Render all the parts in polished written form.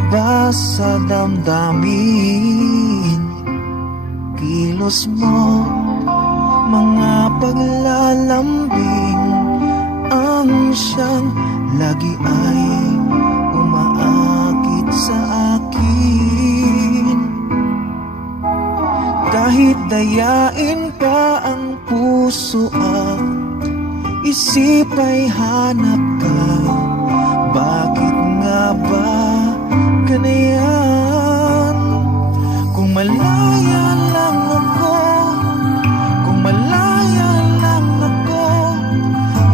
iba sa damdamin. Kilos mo, mga paglalambing, ang siyang lagi ay umaakit sa akin. Kahit dayain pa ang puso at isip ay hanap ka, bakit nga ba ganayan? Kung malaya lang ako, kung malaya lang ako,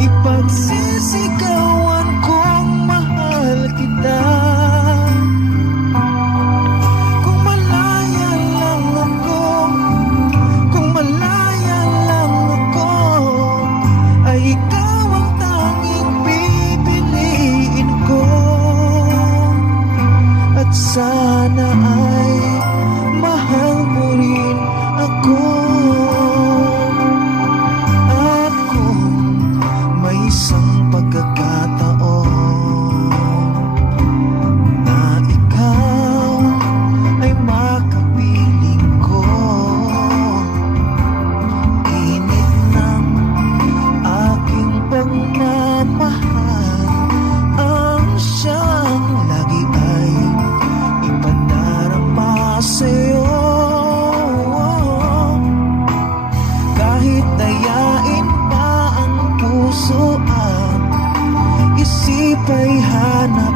ipagsisigawan kong mahal kita. Kung malaya lang ako, kung malaya lang ako, ay ikaw ang tanging pipiliin ko. At sana ay mahal mo rin ako. At kung may isang pagkakataon na ikaw ay makapiling ko, init ng aking pagmamahal ang siyang lagi ay ipadarama sa'yo. Kahit dayain pa ang puso at isip ay hanap